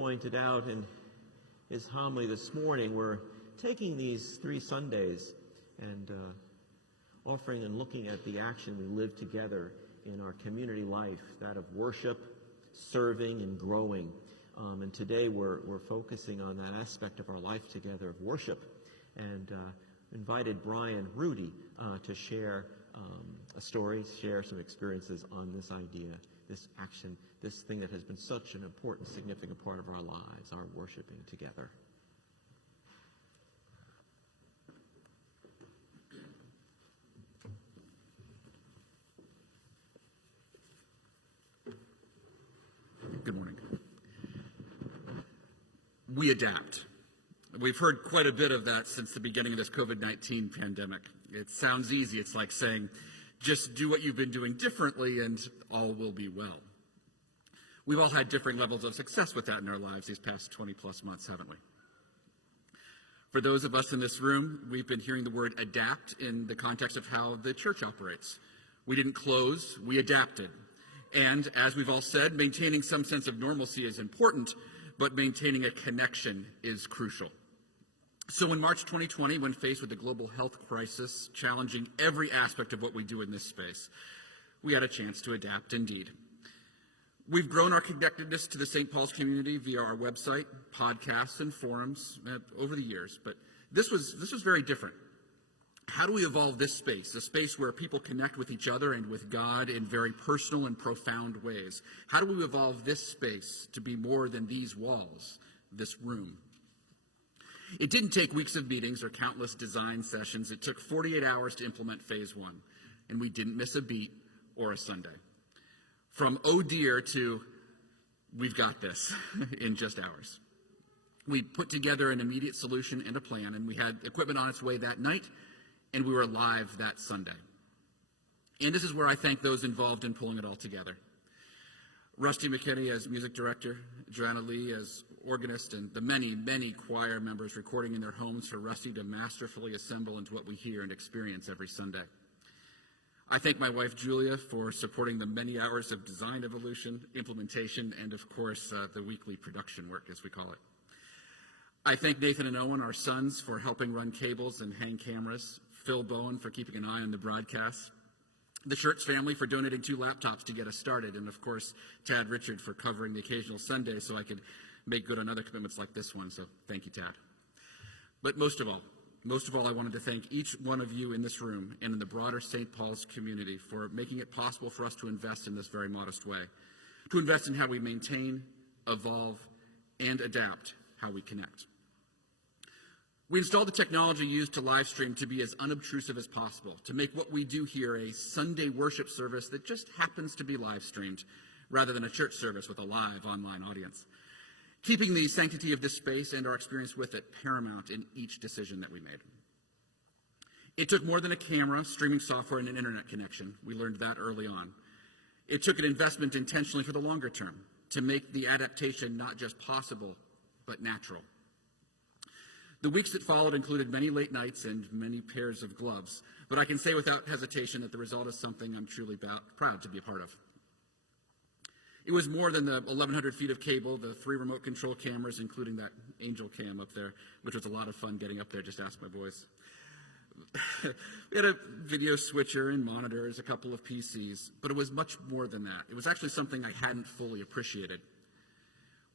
pointed out in his homily this morning, we're taking these 3 Sundays and offering and looking at the action we live together in our community life, that of worship, serving, and growing. And today we're focusing on that aspect of our life together of worship, and invited Rudy, to share a story, share some experiences on this idea, this action, this thing that has been such an important, significant part of our lives, our worshiping together. Good morning. We adapt. We've heard quite a bit of that since the beginning of this COVID-19 pandemic. It sounds easy. It's like saying, just do what you've been doing differently and all will be well. We've all had different levels of success with that in our lives these past 20 plus months, haven't we? For those of us in this room, we've been hearing the word adapt in the context of how the church operates. We didn't close, we adapted. And as we've all said, maintaining some sense of normalcy is important, but maintaining a connection is crucial. So in March 2020, when faced with the global health crisis challenging every aspect of what we do in this space, we had a chance to adapt indeed. We've grown our connectedness to the St. Paul's community via our website, podcasts, and forums over the years, but this was very different. How do we evolve this space, a space where people connect with each other and with God in very personal and profound ways? How do we evolve this space to be more than these walls, this room? It didn't take weeks of meetings or countless design sessions. It took 48 hours to implement phase 1, and we didn't miss a beat or a Sunday. From oh dear to we've got this in just hours. We put together an immediate solution and a plan, and we had equipment on its way that night, and we were live that Sunday. And this is where I thank those involved in pulling it all together. Rusty McKinney as music director, Joanna Lee as organist, and the many, many choir members recording in their homes for Rusty to masterfully assemble into what we hear and experience every Sunday. I thank my wife, Julia, for supporting the many hours of design evolution, implementation, and of course, the weekly production work, as we call it. I thank Nathan and Owen, our sons, for helping run cables and hang cameras, Phil Bowen for keeping an eye on the broadcast, the Schertz family for donating 2 laptops to get us started, and of course, Tad Richard for covering the occasional Sunday so I could make good on other commitments like this one, so thank you, Tad. But most of all, I wanted to thank each one of you in this room and in the broader St. Paul's community for making it possible for us to invest in this very modest way, to invest in how we maintain, evolve, and adapt how we connect. We installed the technology used to live stream to be as unobtrusive as possible, to make what we do here a Sunday worship service that just happens to be live streamed, rather than a church service with a live online audience, keeping the sanctity of this space and our experience with it paramount in each decision that we made. It took more than a camera, streaming software, and an internet connection. We learned that early on. It took an investment intentionally for the longer term, to make the adaptation not just possible, but natural. The weeks that followed included many late nights and many pairs of gloves, but I can say without hesitation that the result is something I'm truly proud to be a part of. It was more than the 1,100 feet of cable, the 3 remote control cameras, including that angel cam up there, which was a lot of fun getting up there, just ask my boys. We had a video switcher and monitors, a couple of PCs, but it was much more than that. It was actually something I hadn't fully appreciated.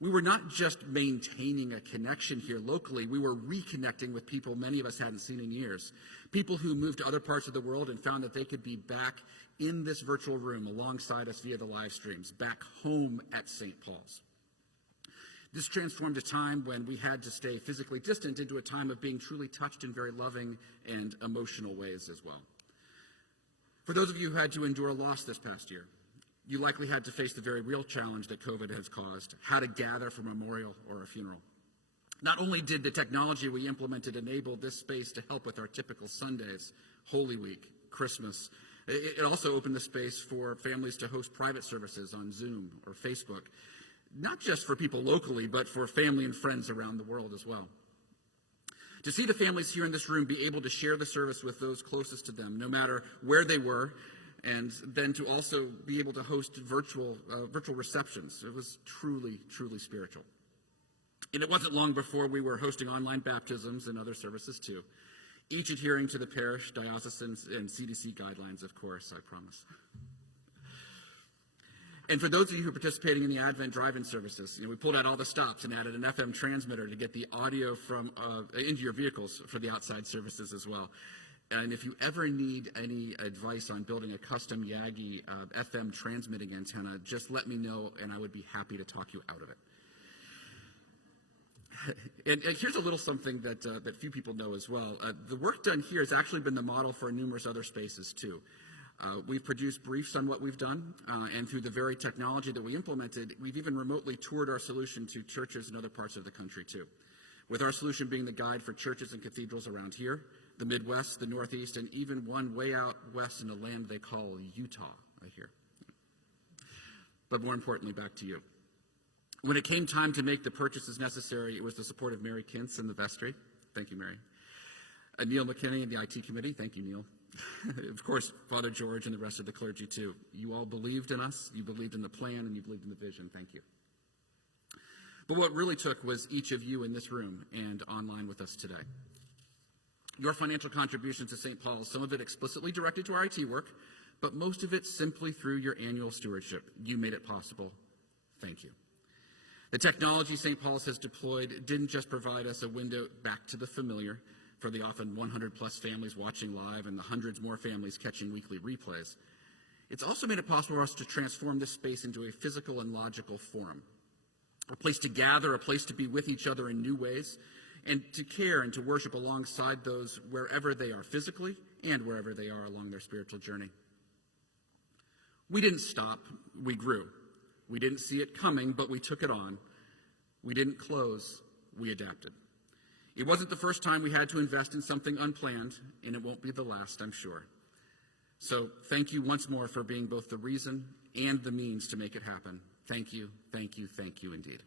We were not just maintaining a connection here locally, we were reconnecting with people many of us hadn't seen in years. People who moved to other parts of the world and found that they could be back in this virtual room alongside us via the live streams, back home at St. Paul's. This transformed a time when we had to stay physically distant into a time of being truly touched in very loving and emotional ways as well. For those of you who had to endure loss this past year, you likely had to face the very real challenge that COVID has caused, how to gather for a memorial or a funeral. Not only did the technology we implemented enable this space to help with our typical Sundays, Holy Week, Christmas, it also opened the space for families to host private services on Zoom or Facebook, not just for people locally, but for family and friends around the world as well. To see the families here in this room be able to share the service with those closest to them, no matter where they were, and then to also be able to host virtual receptions. It was truly, truly spiritual. And it wasn't long before we were hosting online baptisms and other services too, each adhering to the parish, diocesan, and CDC guidelines, of course, I promise. And for those of you who are participating in the Advent drive-in services, we pulled out all the stops and added an FM transmitter to get the audio from into your vehicles for the outside services as well. And if you ever need any advice on building a custom Yaggi FM transmitting antenna, just let me know, and I would be happy to talk you out of it. And here's a little something that few people know as well. The work done here has actually been the model for numerous other spaces too. We've produced briefs on what we've done, and through the very technology that we implemented, we've even remotely toured our solution to churches in other parts of the country too, with our solution being the guide for churches and cathedrals around here, the Midwest, the Northeast, and even one way out west in a land they call Utah, I hear. But more importantly, back to you. When it came time to make the purchases necessary, it was the support of Mary Kintz in the vestry. Thank you, Mary. Neil McKinney and the IT committee. Thank you, Neil. Of course, Father George and the rest of the clergy, too. You all believed in us, you believed in the plan, and you believed in the vision. Thank you. But what really took was each of you in this room and online with us today. Your financial contributions to St. Paul's, some of it explicitly directed to our IT work, but most of it simply through your annual stewardship. You made it possible. Thank you. The technology St. Paul's has deployed didn't just provide us a window back to the familiar for the often 100-plus families watching live and the hundreds more families catching weekly replays. It's also made it possible for us to transform this space into a physical and logical forum, a place to gather, a place to be with each other in new ways, and to care and to worship alongside those wherever they are physically and wherever they are along their spiritual journey. We didn't stop, we grew. We didn't see it coming, but we took it on. We didn't close, we adapted. It wasn't the first time we had to invest in something unplanned, and it won't be the last, I'm sure. So thank you once more for being both the reason and the means to make it happen. Thank you, thank you, thank you indeed.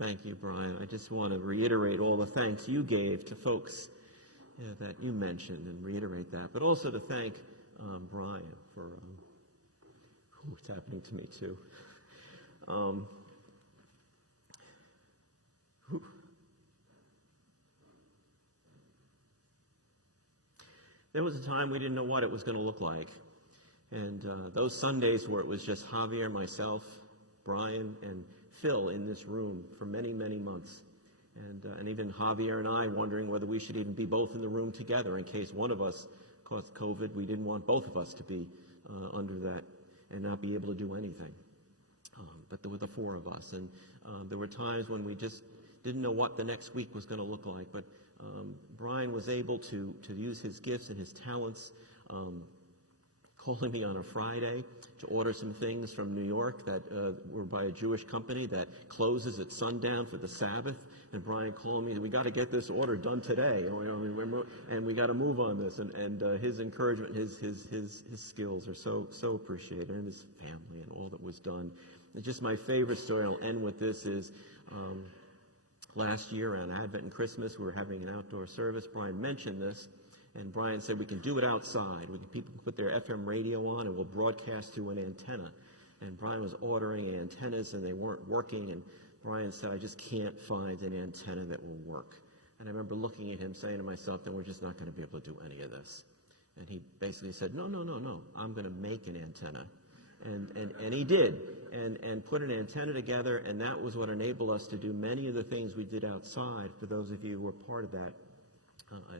Thank you, Brian. I just want to reiterate all the thanks you gave to folks that you mentioned and reiterate that, but also to thank Brian for what's happening to me too. There was a time we didn't know what it was going to look like. And those Sundays where it was just Javier, myself, Brian, and Phil in this room for many, many months. And even Javier and I wondering whether we should even be both in the room together in case one of us caught COVID. We didn't want both of us to be under that and not be able to do anything. But there were the four of us. And there were times when we just didn't know what the next week was going to look like. But Brian was able to use his gifts and his talents, calling me on a Friday to order some things from New York that were by a Jewish company that closes at sundown for the Sabbath. And Brian called me, we got to get this order done today, and we got to move on this. And his encouragement, his skills are so appreciated, and his family and all that was done. And just my favorite story, and I'll end with this, is last year around Advent and Christmas, we were having an outdoor service. Brian mentioned this. And Brian said, we can do it outside. People can put their FM radio on and we'll broadcast through an antenna. And Brian was ordering antennas and they weren't working. And Brian said, I just can't find an antenna that will work. And I remember looking at him saying to myself, then we're just not going to be able to do any of this. And he basically said, no, I'm going to make an antenna. And he did, and put an antenna together, and that was what enabled us to do many of the things we did outside, for those of you who were part of that.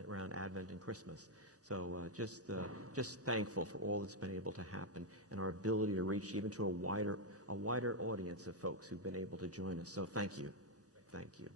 Around Advent and Christmas. So just thankful for all that's been able to happen and our ability to reach even to a wider audience of folks who've been able to join us. So thank you. Thank you.